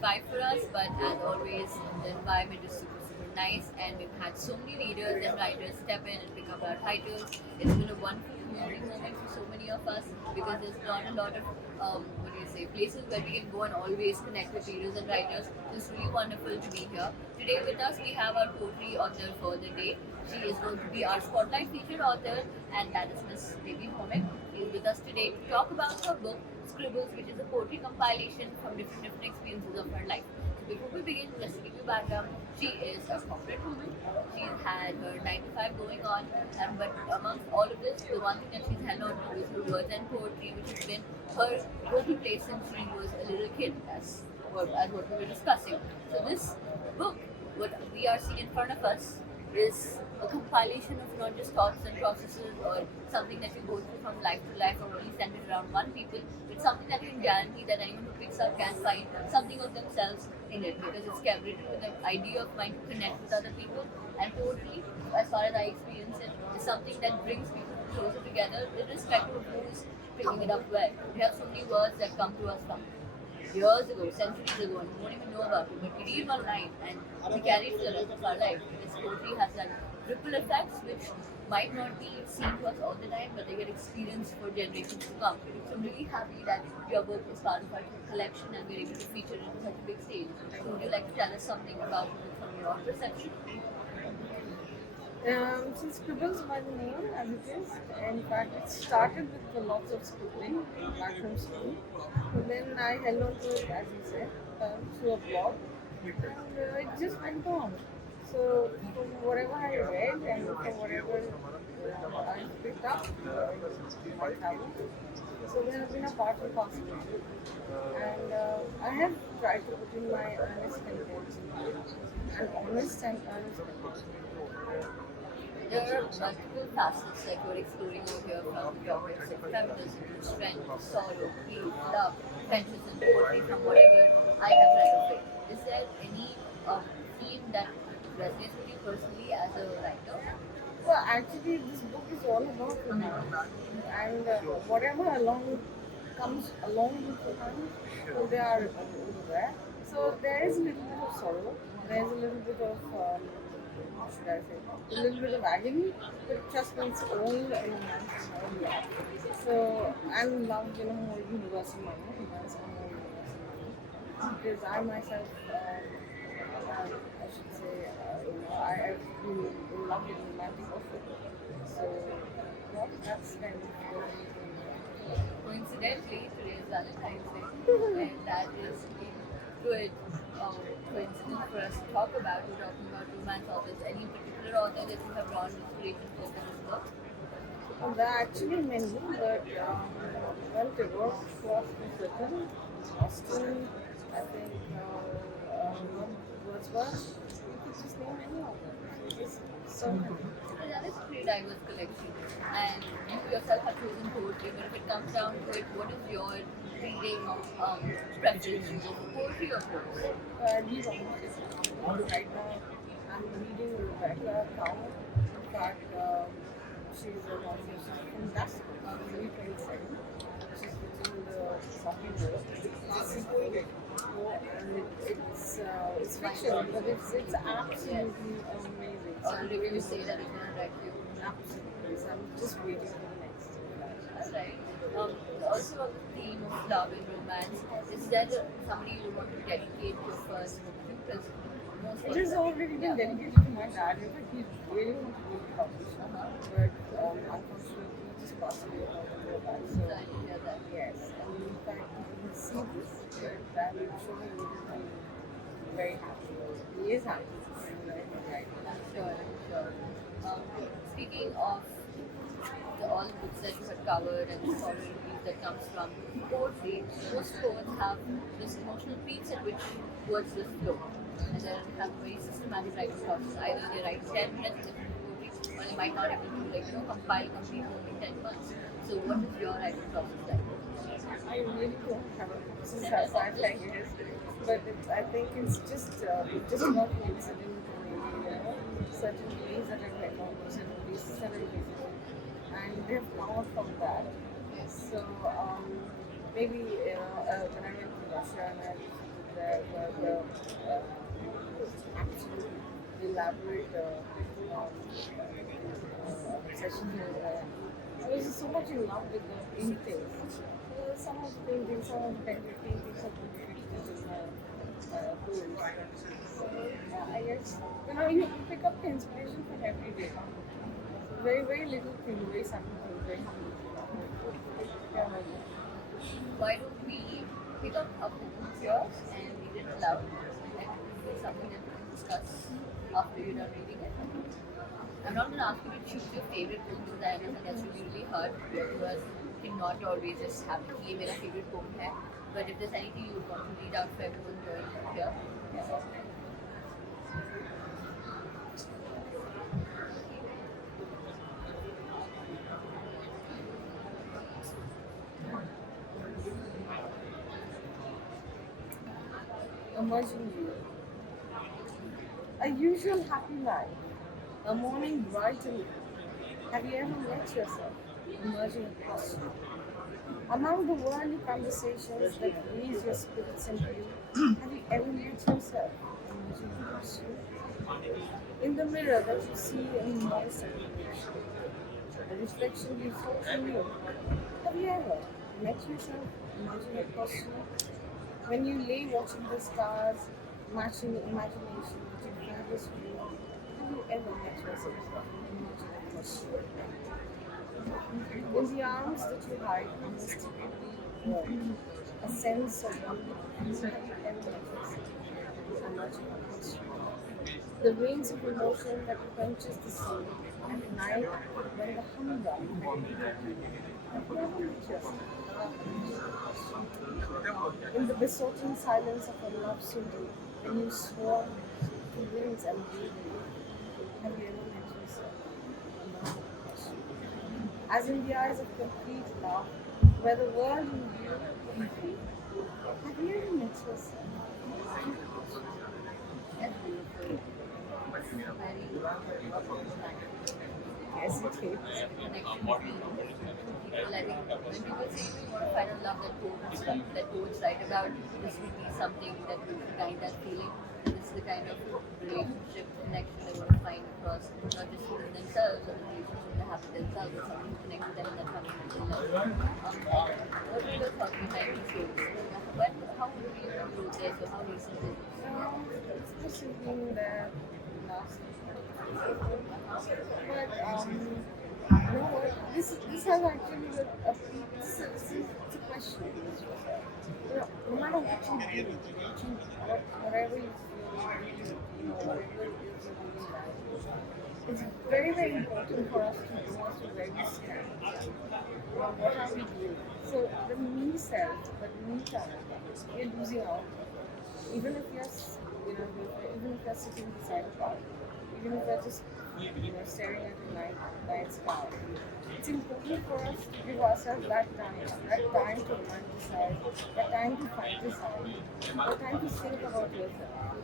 5 for us, but as always, the environment is super, super nice, and we've had so many readers and writers step in and pick up our titles. It's been a wonderful community moment for so many of us because there's not a lot of what do you say, places where we can go and always connect with readers and writers. It's really wonderful to be here. Today with us, we have our poetry author for the day. She is going to be our spotlight featured author, and that is Miss Debi Bhaumik. She is with us today to talk about her book, Scribbles, which is a poetry compilation from different experiences of her life. So before we begin, just to give you background, she is a corporate woman. She's had her 9 to 5 going on, and but amongst all of this, the one thing that she's held on to is her words and poetry, which has been her go-to place since she was a little kid, as what we were discussing. So this book, what we are seeing in front of us, is a compilation of not just thoughts and processes or something that you go through from life to life or only centered around one people. It's something that you can guarantee that anyone who picks up can find something of themselves in it because it's written with the idea of trying to connect with other people. And poetry, as far as I experience it, is something that brings people closer together irrespective of who's picking it up where. We have so many words that come to us from years ago, centuries ago, and we don't even know about it. But we read one line and we carry it for the rest of our life. This poetry has that ripple effects which might not be seen to us all the time, but they get experienced for generations to come. So I'm really happy that your book is part of our collection and we're able to feature it on such a big stage. So would you like to tell us something about it from your perception? So Scribbles by the name, as it is. In fact, it started with lots of scribbling back from school. And then I held on to it, as you said, through a blog. And it just went on. So from whatever I read and from whatever I picked up in my travels, so they have been a part and parcel of it. And I have tried to put in my earnest content, and honest and earnest content. There are multiple facets like you're exploring over here from topics of feminism, strength, sorrow, grief, love, friendships, and poetry from whatever I have read of it. Is there any theme that resonates with you personally as a writer? Well, actually, this book is all about romance, and whatever comes along with romance, so they are there. So there is a little bit of sorrow. There is a little bit of how should I say? A little bit of agony, but trust me, it's all romance and all love. So and love, more universal manner, romance and more universal manner. Because I myself. I should say, I have been in love with romantic often. So, that's kind of Coincidentally, today is Valentine's Day, and that is a good coincidence for us to talk about. We're talking about romance authors. Any particular author that you have drawn inspiration for this book? There are actually many, but well, the work was written, Austin, I think, Wordsworth, you could just name any of them. It's so many. Well, that is a pretty diverse collection, and you yourself have chosen poetry. But if it comes down to it, what is your reading preference? Poetry or prose? I read almost right now. I'm reading Rebecca Cow. In fact, she's a author. She's fantastic. She's really 27. She's written the Talking Book. It's a poem. And it's fiction, but it's absolutely amazing. So Or do you say that it's going to write you? absolutely. So I'm just waiting for the next. That's right. Also on the theme of love and romance, is there somebody you want to dedicate your first book to? Because most It has authors- already been dedicated to my dad. In fact, he really wanted to be published, but unfortunately, he just passed away about a year back. So I didn't hear that. yes, and in fact, he will see this, but I'm sure he will be very happy. He is happy. Right. I'm sure, I'm sure. Speaking of all the books that you had covered and the story that comes from poetry, most poets have this emotional peaks at which words just flow. And they have a very systematic writing process. Either they write 10 minutes of poetry or they might not able to compile complete poem in 10 months. So what is your writing process like? I really don't have a process as I like it, but I think it's just about coincident or maybe certain ways that I went on, certain places that I visited, and they've come out from that. So maybe when I went to Russia and I visited the absolute elaborate sessions over there. I was just so much in love with the paintings. Some of the paintings, some of the paintings are depicted in pools. So I guess you pick up the inspiration from every day. Very very little thing, very simple thing, very humble. Yeah, Why don't we pick up a book of yours and read it aloud? And it will be something that we can discuss after you're done reading it. I'm not going to ask you to choose your favorite book because I understand that's really, really hard because you cannot always just have to keep a favorite book here. But if there's anything you would want to read out for everyone going here, yeah. Emerging you. A usual happy life. A morning bright and have you ever met yourself emerging across you? Among the worldly conversations that raise your spirits and you, have you ever met yourself emerging across you? In the mirror that you see in modest application, a reflection you saw in you. Have you ever met yourself emerging across you? When you lay watching the stars, matching imagination with your furthest view, have you ever met yourself emerging across you? In the arms that you hide unmistakably warm, a sense of wonder, have you ever met yourself emerging across you? The rains of emotion that quenches the soul at night when the humdrum have you ever met yourself? In the besotting silence of a love suited, when you swore to winds and breathing, have you ever met yourself? As in the eyes of complete love, where the world in you is free, have you ever met yourself? That's beautiful. Yes, it is. Connection between two people. I think when people say we want to find a love that poets write about, this would be something that would find that feeling. This is the kind of relationship connection they want to find across not just within themselves or the relationship they have with themselves, but something to connect with them and that fundamental love. What were your thoughts behind these books? How would you wrote this or how recent is it? It's just being there last. But you know what? This has actually it's a question. No matter what you do, whatever you feel, whatever it is you really like, it's very very important for us to know as to where we stand. What are we doing? So the me self, the me time, you're losing out. Even if you're even if you're sitting beside a park, even if you're just staring at the night sky, it's important for us to give ourselves that time to romanticize, that time to fantasize, that time to think about yourself.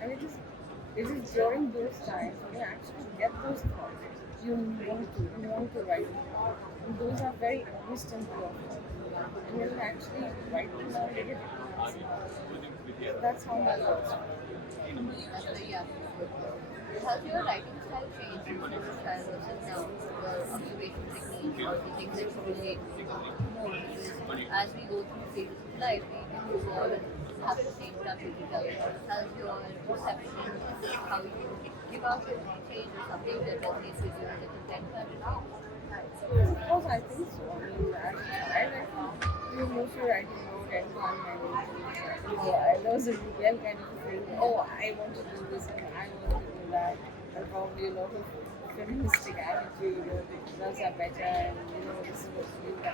And it is during those times when you actually get those thoughts, you want to write them. And those are very honest and pure. And when you actually write them down, you get it. That's how that works. That's very accurate. Has your writing style changed in your style versus now? Your observation technique or the things that you relate more? Because as we go through phases of life, we can evolve and have the same touch with each other. Has your perception of how you give out your change or something that resonates with you as a content? Of course, I think so. I mean, as a child, I think you mostly writing about environment. There was a rebel kind of a thing. Oh, I want to do this and I want to do that. And probably a lot of feministic attitude. Girls are better, and this is what you do.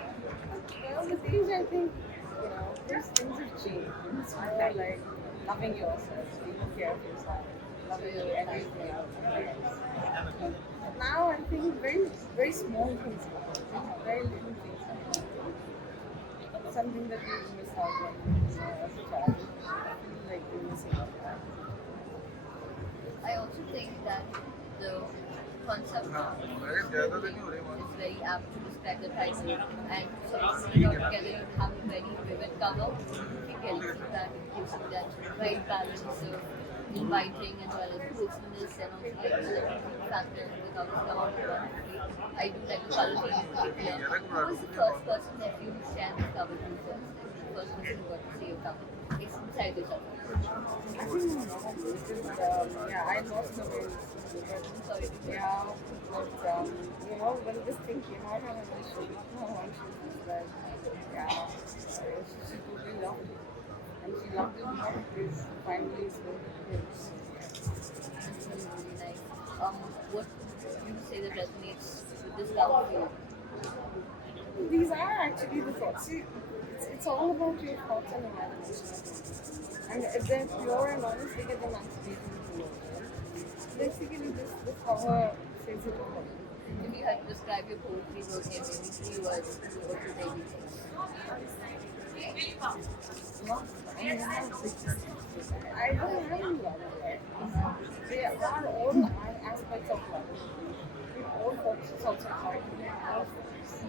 Well, the things I think, those things have changed. It's more like loving yourself, taking care of yourself, loving everything. Now I think very, very small things, very little things. Something that you miss out on as a child. I feel like you're missing out on. I also think that the concept is very apt to describe the title. And sort of putting it all together, you have a very vivid cover. You can see that it gives you that right balance of inviting as well as wholesomeness and also like the celebrity factor in the cover come out wonderfully. I do like the color scheme in particular. Who was the first person that you shared the cover to first? Like the first person who got to see your cover? Besides yourself. I think my mom because yeah, I lost the way. I'm sorry to hear. Yeah, but when this thing came out, I was like, no, and she was like, yeah, she totally loved it. And she loved it more because finally it's going to be hers. That's really nice. What you say that resonates with this cover for you? These are actually the thoughts. See, it's all about your thoughts and imagination. And if they're pure and honest, they get emancipated into the world. Basically, this cover says it all. If you had to describe your poetry work in maybe 3 words, what would they be? I don't have a lot of love. They are all aspects of love. All focuses also hard. All focuses.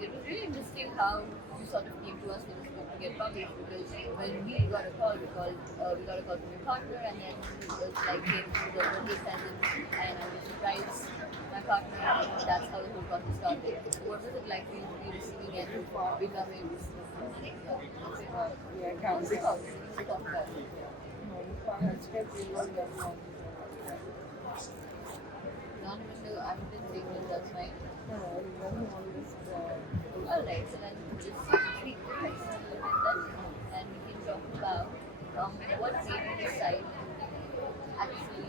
It was really interesting how you sort of came to us for this book to get published because when we got a call, we got a call from your partner and then it was like came to the birthday sentence and I was surprised my partner and that's how the whole process started. What was it like for you to be receiving and becoming Yeah, counts. talk about it? Non-window, I didn't think that's right. Alright, so then just tweak the text a little bit then, and we can talk about what made you decide to actually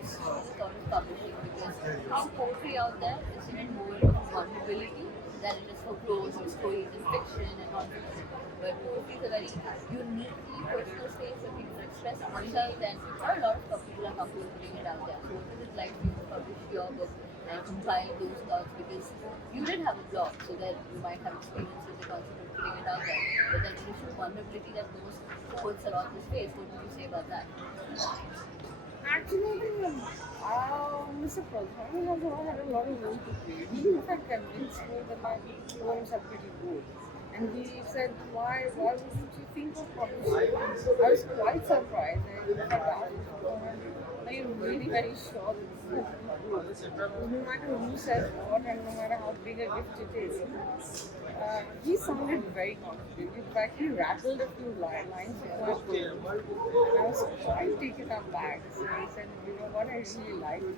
pursue this sort of publishing because putting poetry out there is even more of vulnerability than it is for prose and stories and fiction and non-fiction. But poetry is a very uniquely personal space where people express themselves and not a lot of people are comfortable putting it out there. So what is it like for you to publish your book and compile those thoughts because you did have a blog so that you might have experience with the concept of putting it out there. But that initial vulnerability that most poets are on this face, what would you say about that? Actually, Mr. Pradhan has had a lot of role to play. He in fact convinced me that my poems are pretty good. And he said, why wouldn't you think of publishing? I was quite surprised. I in fact asked him, are you really very sure that this is going to be good? No matter who says what and no matter how big a gift it is, he sounded very confident. In fact, he rattled a few lines of my poem. And I was quite taken aback. So he said, you know what, I really like it.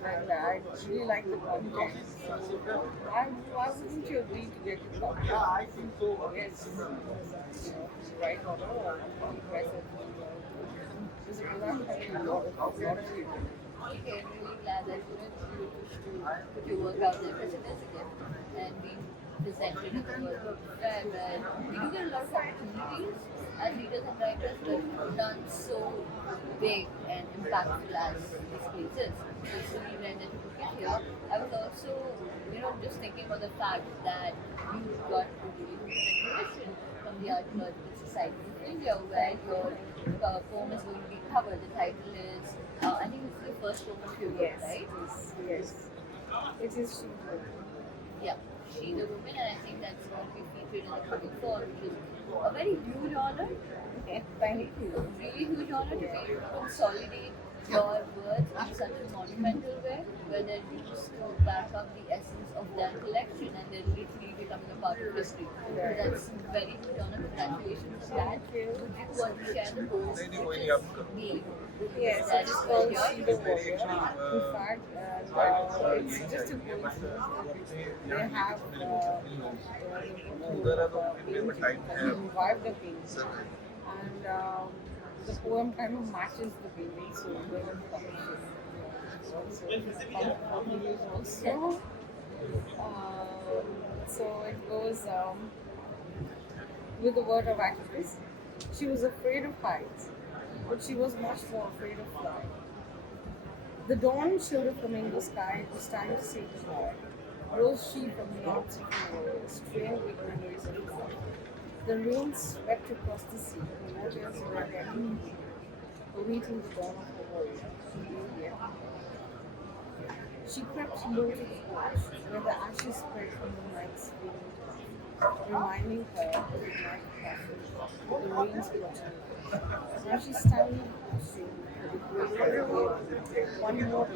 And I really like the content. So why wouldn't you agree to get it published? Yes. Right on. Impressive. This is having a lot of people. Okay, I'm really glad that you pushed to put your work out there because it is a gift and being presented in the World Book Fair where we do get a lot of opportunities as readers and writers but none so big and impactful as these places. So it's really rare that you took it here. I was also, just thinking about the fact that you got a really good recognition from the Archaeological Society of India where your poem is going to be covered. The title is, I think it's the first poem of your book, right? Yes. It is she. Yeah, She the Woman, and I think that's going to be featured in the coming fall, which is a very huge honor. Okay, thank you. Really huge honor to be able to consolidate your words in such a monumental way, where they're used to back up the essence of their collection and they're literally becoming a part of history. So that's very huge honor. Congratulations on that. Would you want to share the poem which is me? Yes, That it's is called yours. She the Warrior. In fact, it's just a coincidence that they have revived the painting. And the poem kind of matches the painting, so we're going to publish it. So it's fun for me also. So it goes with the word of actress. She was afraid of heights, but she was much more afraid of flying. The dawn showed a flamingo sky. It was time to say goodbye. Rose she from the arms of the warrior, strained with memories of love. The rain swept across the sea. The waters were ready, awaiting the dawn of the warrior. Yeah. She crept low to the porch, where the ashes spread from the night's wind, reminding her of the night crashing, the rain's blotting out. Now she stands watching for the great reveal. One more,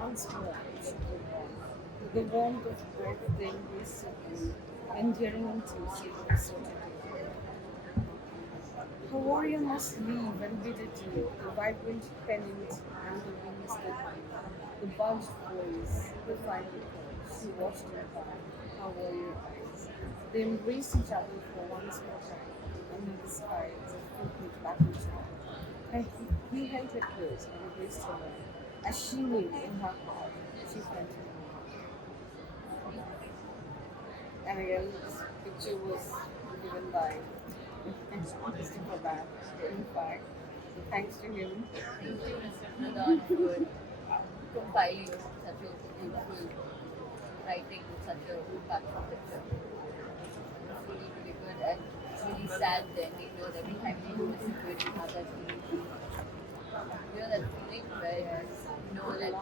once more, she could want. The warmth of breath, the embrace of you, endearing intimacy, the certainty. Her warrior must leave and bid adieu, the vibrant pennant and the wings that beat, the budged voice, the final chords. She watched him by her warrior eyes. They embraced each other for once more time, under the skies of complete battle time. And he held her close and embraced her more, as she knew in her heart she felt him more. And again, this picture was given by Mr. Bhaumik, in fact. So thanks to him. Thank you, Mr. Pradhan, for compiling such a beautiful writing with such a impactful picture. It's really, really good and it's really sad then you know that every time you listen to it you have that feeling. You know that feeling where you know that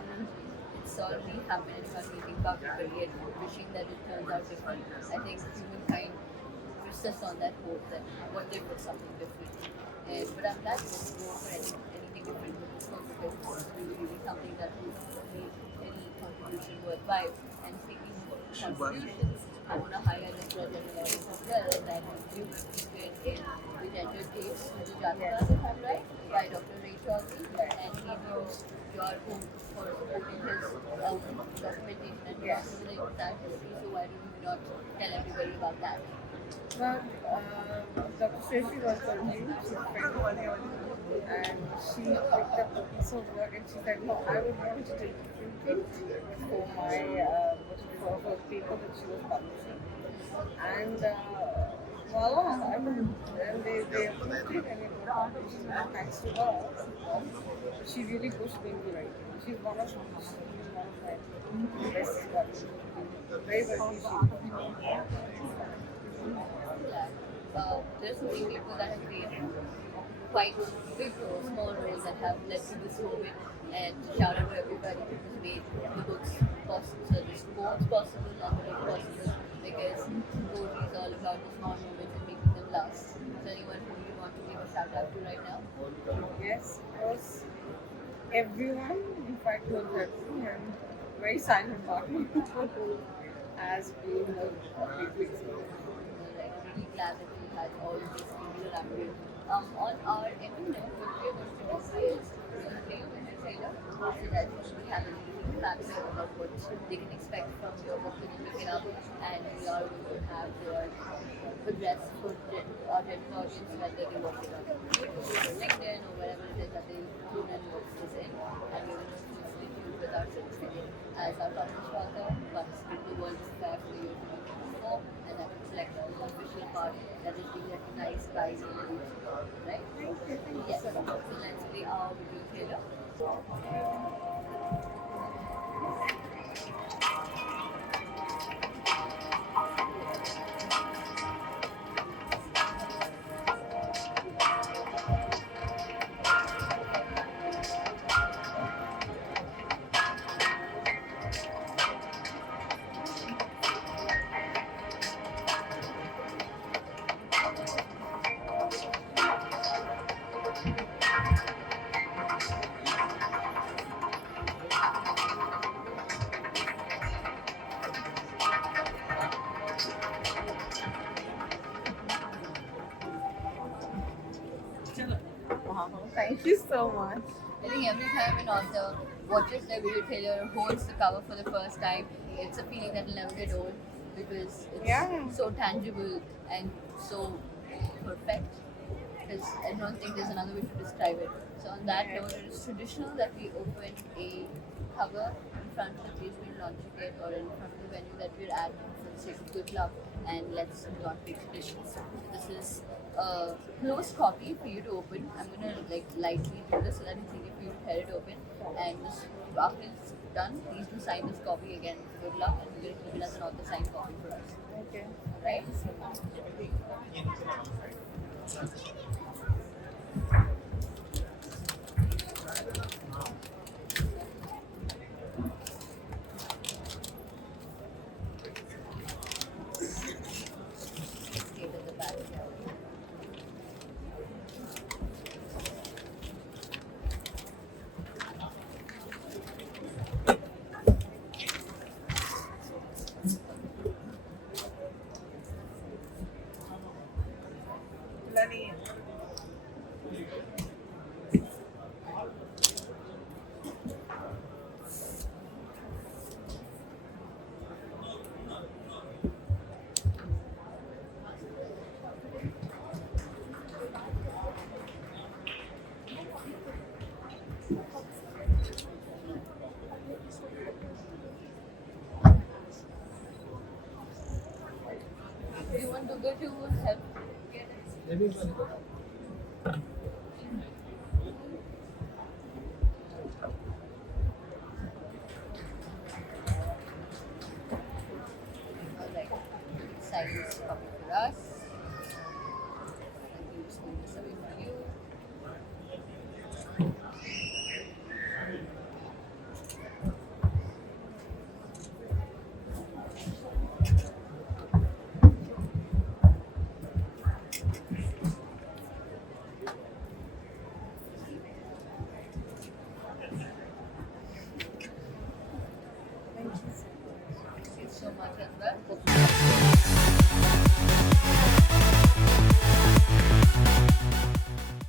it's already happened and you can't really think about it but yet wishing that it turns out different. I think humankind persists on that hope that what if it's something different. But I'm glad you didn't go for anything different with this book because it's really, really something that would make any contribution worthwhile. And speaking of contributions, I want to highlight this project as well that you participated in the gender tapes with the Jatakas, if I'm right, by Dr. Ray Chaudhary, and he used your book for supporting his documentation and documenting that history. So why do you not tell everybody about that? Well, Dr. Stacey was a huge friend and she picked up a piece of work and she said, no, I would want to take different things for my for her paper that she was publishing. And voila, I mean, and they approved it and it was published. And thanks to her, she really pushed me into writing. She's one of my best scholars. Very, very appreciative. There's so many people that have played quite big roles, small roles that have led to this moment. And shout out to everybody who's made the books possible, so this both possible and the book possible because poetry is all about the small moments and making them last. Is there anyone who you want to give a shout out to right now? Yes, of course. Everyone, in fact, was helpful and very silent partner who has been a big support. Like really glad that we had all of these people around you. On our every note, what we are going to do is we're going to play with the trailer so that we have a little background about what they can expect from your book when you pick it up, and we are going to have your address for our general audience whether they watch it on YouTube or LinkedIn or wherever it is that they tune and watch this in, and we're going to feature you with our certificate as our published author, participant in the World Fair for the year 2024, and that reflects on the official part that is being recognized by the institute. Right? Thank you Yes. so So much. let's play our video trailer. Wow, thank you so much. I think every time an author watches their video trailer or holds the cover for the first time, it's a feeling that will never get old because it's Yeah. so tangible and so perfect. Because I don't think there's another way to describe it. So on that note, it is traditional that we open a cover in front of the page we're launching it or in front of the venue that we're at for the sake of good luck, and let's not break traditions. So this is a closed copy for you to open. I'm gonna like lightly do this so that it's easy for you to tear it open. And just after it's done, please do sign this copy again. Good luck, and we're gonna keep it as an author signed copy for us. Okay. Right? want Duga to help? Alright, size copy for us. I'm going to just move this away for you.